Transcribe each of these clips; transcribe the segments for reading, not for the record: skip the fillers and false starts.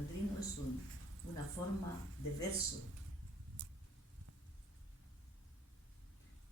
alejandrino es una forma de verso.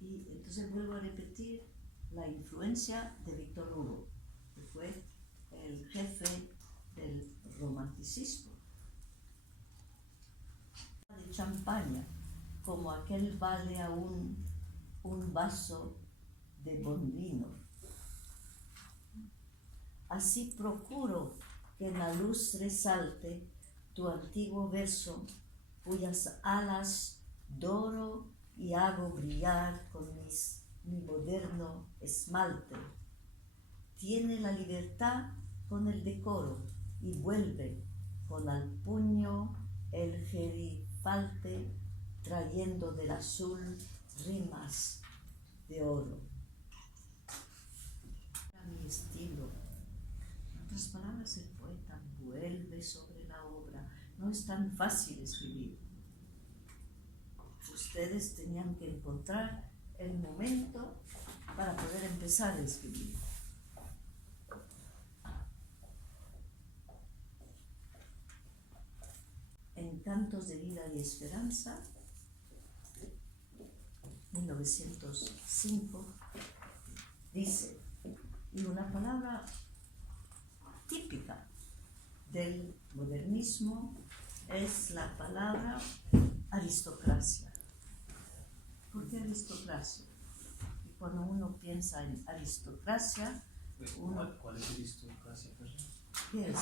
Y entonces vuelvo a repetir la influencia de Víctor Hugo, que fue el jefe del romanticismo. De champaña, como aquel vale aún un vaso de buen vino. Así procuro que en la luz resalte tu antiguo verso, cuyas alas doro y hago brillar con mi moderno esmalte. Tiene la libertad con el decoro y vuelve con al puño el gerifalte, trayendo del azul rimas de oro. A mi estilo. En otras palabras, el poeta vuelve sobre la obra. No es tan fácil escribir. Ustedes tenían que encontrar el momento para poder empezar a escribir. En Cantos de Vida y Esperanza, 1905, dice, y una palabra típica del modernismo es la palabra aristocracia. ¿Por qué aristocracia? Y cuando uno piensa en aristocracia, ¿Cuál es aristocracia? ¿qué es?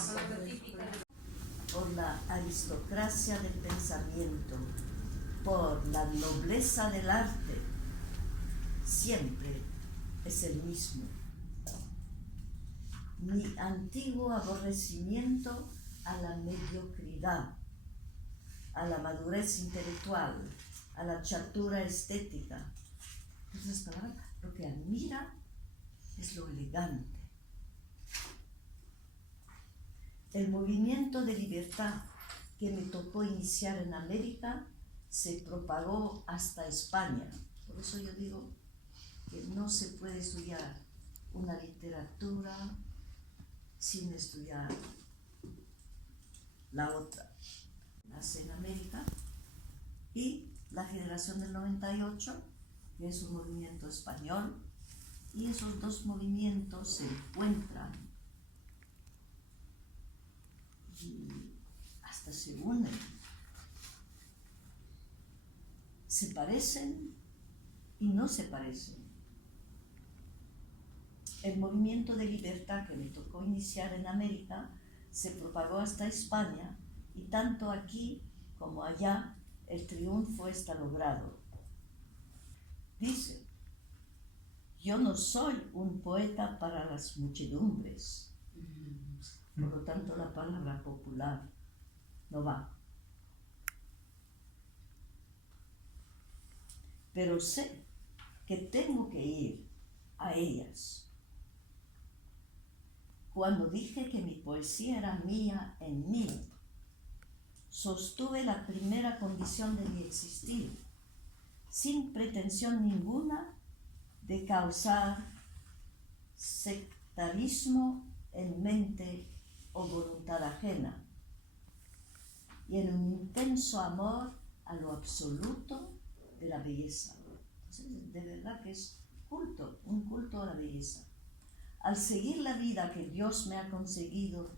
Por la aristocracia del pensamiento, por la nobleza del arte, siempre es el mismo. Mi antiguo aborrecimiento a la mediocridad, a la madurez intelectual, a la chatura estética. Entonces, lo que admira es lo elegante. El movimiento de libertad que me tocó iniciar en América se propagó hasta España. Por eso yo digo que no se puede estudiar una literatura sin estudiar la otra. Nace en América y la generación del 98, que es un movimiento español, y esos dos movimientos se encuentran y hasta se unen. Se parecen y no se parecen. El movimiento de libertad que me tocó iniciar en América se propagó hasta España y tanto aquí como allá el triunfo está logrado. Dice, yo no soy un poeta para las muchedumbres, por lo tanto la palabra popular no va. Pero sé que tengo que ir a ellas. Cuando dije que mi poesía era mía en mí, sostuve la primera condición de mi existir, sin pretensión ninguna de causar sectarismo en mente o voluntad ajena, y en un intenso amor a lo absoluto de la belleza. Entonces, de verdad que es culto, un culto a la belleza. Al seguir la vida que Dios me ha concedido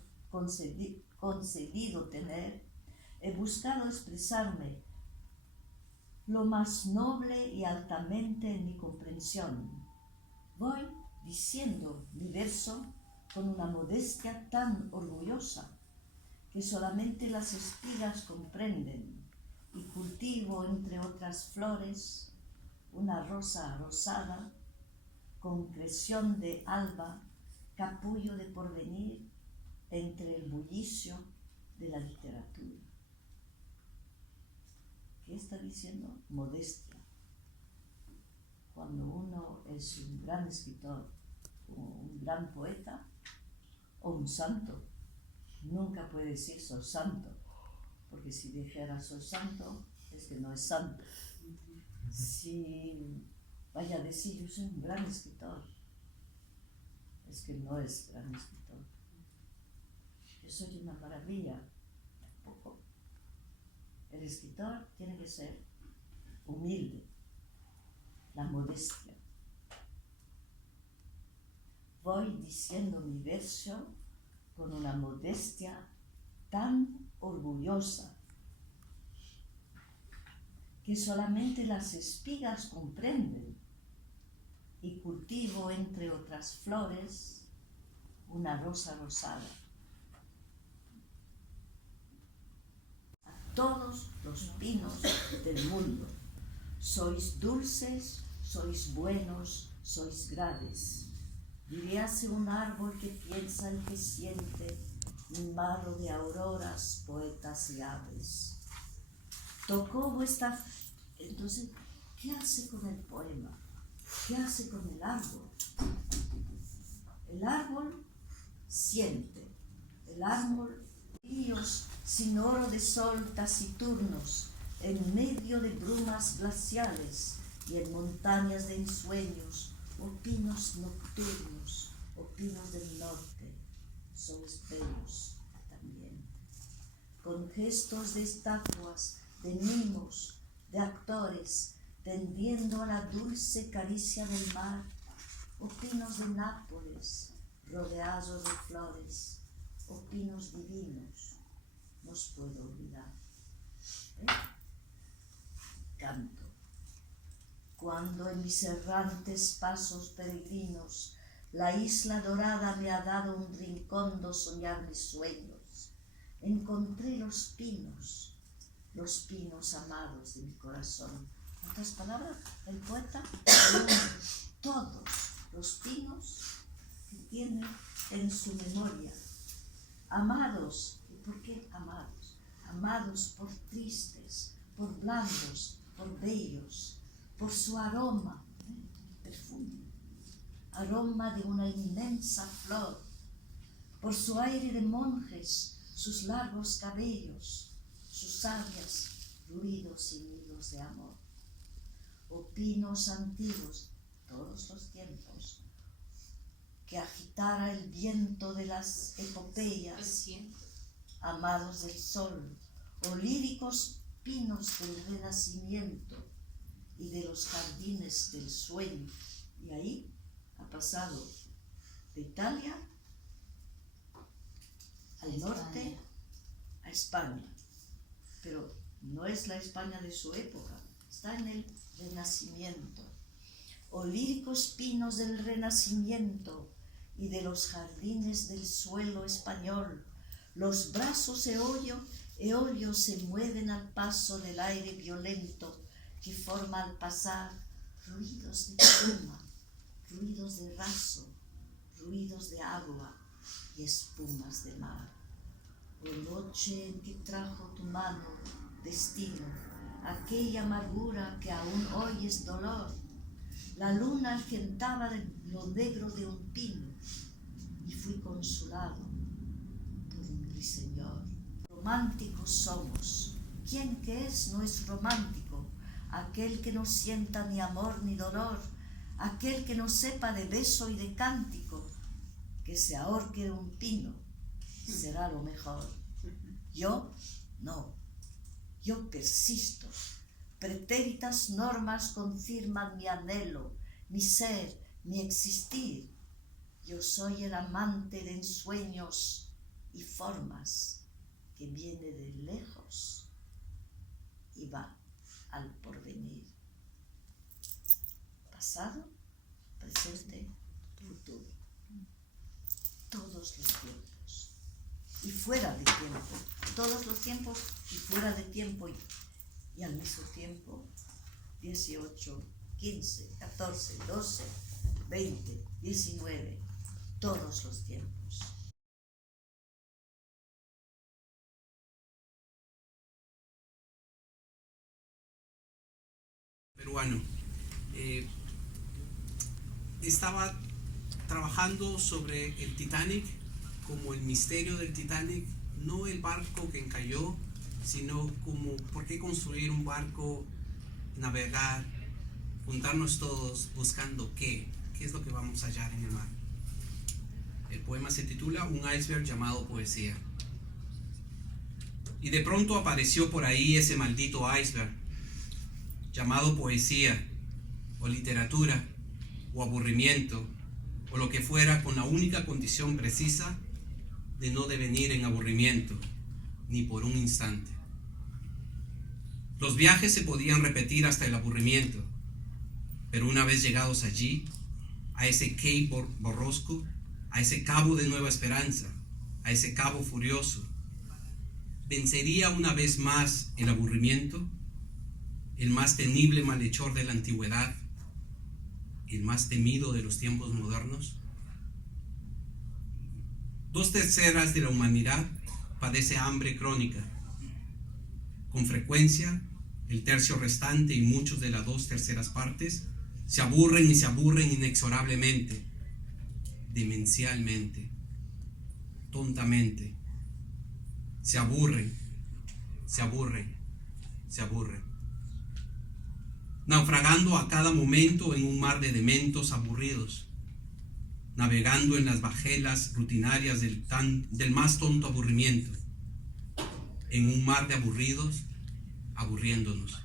tener, he buscado expresarme lo más noble y altamente en mi comprensión. Voy diciendo mi verso con una modestia tan orgullosa que solamente las espigas comprenden, y cultivo entre otras flores una rosa rosada, concreción de alba, capullo de porvenir entre el bullicio de la literatura. ¿Qué está diciendo? Modestia. Cuando uno es un gran escritor, un gran poeta o un santo, nunca puede decir soy santo, porque si dijera soy santo, es que no es santo. Si vaya a decir yo soy un gran escritor, es que no es gran escritor. Yo soy una maravilla, tampoco. El escritor tiene que ser humilde, la modestia. Voy diciendo mi verso con una modestia tan orgullosa que solamente las espigas comprenden, y cultivo entre otras flores una rosa rosada. A todos los pinos del mundo, sois dulces, sois buenos, sois graves. Diríase un árbol que piensa y que siente, mimado de auroras, poetas y aves. Tocó vuestra... Entonces, ¿qué hace con el poema? ¿Qué hace con el árbol? El árbol siente. El árbol, ríos sin oro de sol taciturnos, en medio de brumas glaciales y en montañas de ensueños, o pinos nocturnos, o pinos del norte, son bellos también. Con gestos de estatuas, de mimos, de actores, tendiendo a la dulce caricia del mar, o pinos de Nápoles, rodeados de flores, o pinos divinos, no os puedo olvidar. Canto. Cuando en mis errantes pasos peregrinos la isla dorada me ha dado un rincón do soñar mis sueños, encontré los pinos amados de mi corazón. En otras palabras, el poeta reúne todos los pinos que tiene en su memoria. Amados. ¿Y por qué amados? Amados por tristes, por blandos, por bellos, por su aroma, perfume, aroma de una inmensa flor, por su aire de monjes, sus largos cabellos, sus sabias, ruidos y nidos de amor. O pinos antiguos, todos los tiempos, que agitara el viento de las epopeyas, amados del sol, o líricos pinos del renacimiento y de los jardines del sueño. Y ahí ha pasado de Italia al norte a España, pero no es la España de su época, está en el Renacimiento. O líricos pinos del Renacimiento y de los jardines del suelo español, los brazos eolios se mueven al paso del aire violento que forma al pasar ruidos de pluma, ruidos de raso, ruidos de agua y espumas de mar. O noche en que trajo tu mano, destino, aquella amargura que aún hoy es dolor. La luna argentaba lo negro de un pino y fui consolado por un ruiseñor. Románticos somos. ¿Quién que es no es romántico? Aquel que no sienta ni amor ni dolor, aquel que no sepa de beso y de cántico, que se ahorque de un pino, será lo mejor. Yo no, yo persisto. Pretéritas normas confirman mi anhelo, mi ser, mi existir. Yo soy el amante de ensueños y formas que viene de lejos y va al porvenir. Pasado, presente, futuro. Todos los tiempos y fuera de tiempo. Todos los tiempos y fuera de tiempo. Y al mismo tiempo, 18, 15, 14, 12, 20, 19, todos los tiempos. Peruano. Estaba trabajando sobre el Titanic, como el misterio del Titanic, no el barco que encalló, sino como por qué construir un barco, navegar, juntarnos todos buscando qué es lo que vamos a hallar en el mar. El poema se titula Un iceberg llamado poesía. Y de pronto apareció por ahí ese maldito iceberg llamado poesía o literatura o aburrimiento o lo que fuera, con la única condición precisa de no devenir en aburrimiento ni por un instante. Los viajes se podían repetir hasta el aburrimiento, pero una vez llegados allí, a ese Cape borrosco, a ese cabo de nueva esperanza, a ese cabo furioso, ¿vencería una vez más el aburrimiento, el más temible malhechor de la antigüedad, el más temido de los tiempos modernos? 2/3 de la humanidad padece hambre crónica. Con frecuencia, el tercio restante y muchos de las 2/3 partes se aburren y se aburren inexorablemente, demencialmente, tontamente. Se aburren, se aburren, se aburren, naufragando a cada momento en un mar de dementos aburridos, navegando en las bajelas rutinarias del más tonto aburrimiento, en un mar de aburridos, aburriéndonos.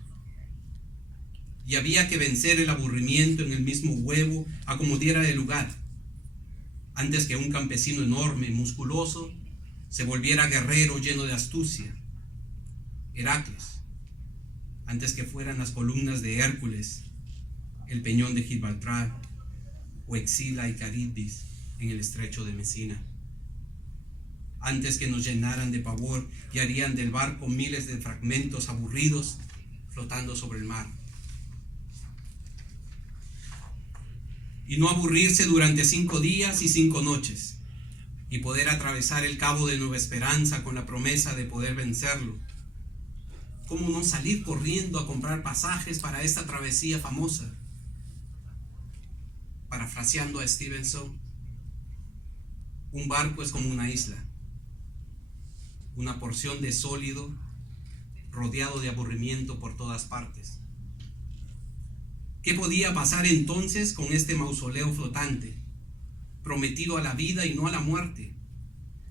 Y había que vencer el aburrimiento en el mismo huevo, a como diera de lugar, antes que un campesino enorme, musculoso, se volviera guerrero lleno de astucia. Heracles, antes que fueran las columnas de Hércules, el peñón de Gibraltar, o Exila y Caribdis en el estrecho de Mesina. Antes que nos llenaran de pavor y harían del barco miles de fragmentos aburridos flotando sobre el mar. Y no aburrirse durante 5 días y 5 noches, y poder atravesar el cabo de Nueva Esperanza con la promesa de poder vencerlo. ¿Cómo no salir corriendo a comprar pasajes para esta travesía famosa? Parafraseando a Stevenson, un barco es como una isla, una porción de sólido rodeado de aburrimiento por todas partes. ¿Qué podía pasar entonces con este mausoleo flotante, prometido a la vida y no a la muerte,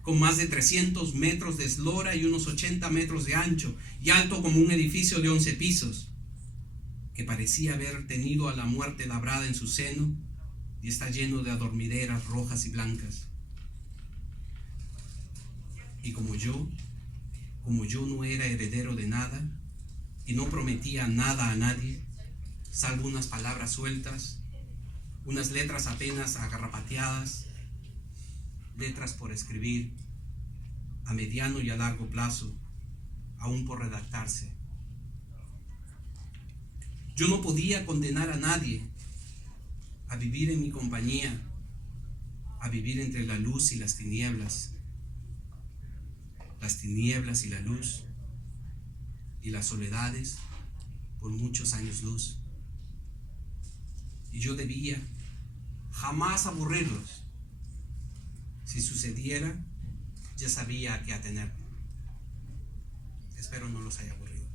con más de 300 metros de eslora y unos 80 metros de ancho, y alto como un edificio de 11 pisos, que parecía haber tenido a la muerte labrada en su seno y está lleno de adormideras rojas y blancas? Y como yo no era heredero de nada y no prometía nada a nadie, salvo unas palabras sueltas, unas letras apenas agarrapateadas, letras por escribir, a mediano y a largo plazo, aún por redactarse. Yo no podía condenar a nadie a vivir en mi compañía, a vivir entre la luz y las tinieblas y la luz, y las soledades por muchos años luz. Y yo debía jamás aburrirlos. Si sucediera, ya sabía a qué atenerme. Espero no los haya aburrido.